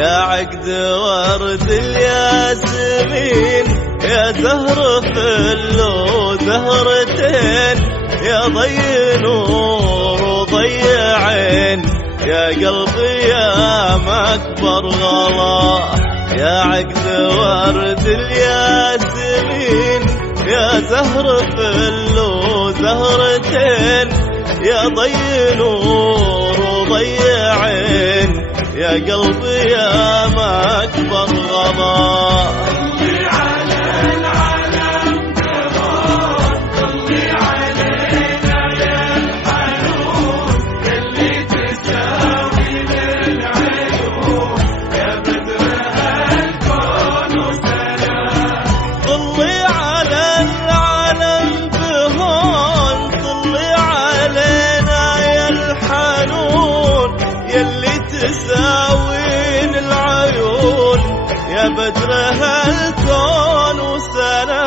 يا عقد ورد الياسمين، يا زهر فل وزهرتين، يا ضي نور وضي عين، يا قلبي يا مكبر غلا. يا عقد ورد الياسمين، يا زهر فل وزهرتين، يا ضي نور وضي عين، يا قلبي يا مكبر غلا. طلي على العالم كمان، طلي علينا يا الحنون، اللي تساوي للعيون، يا بدر هالكون وسلام. طلي على العالم بهون، طلي علينا يا الحنون، يلي تساوين العيون، يا بدر هالكون وسلام.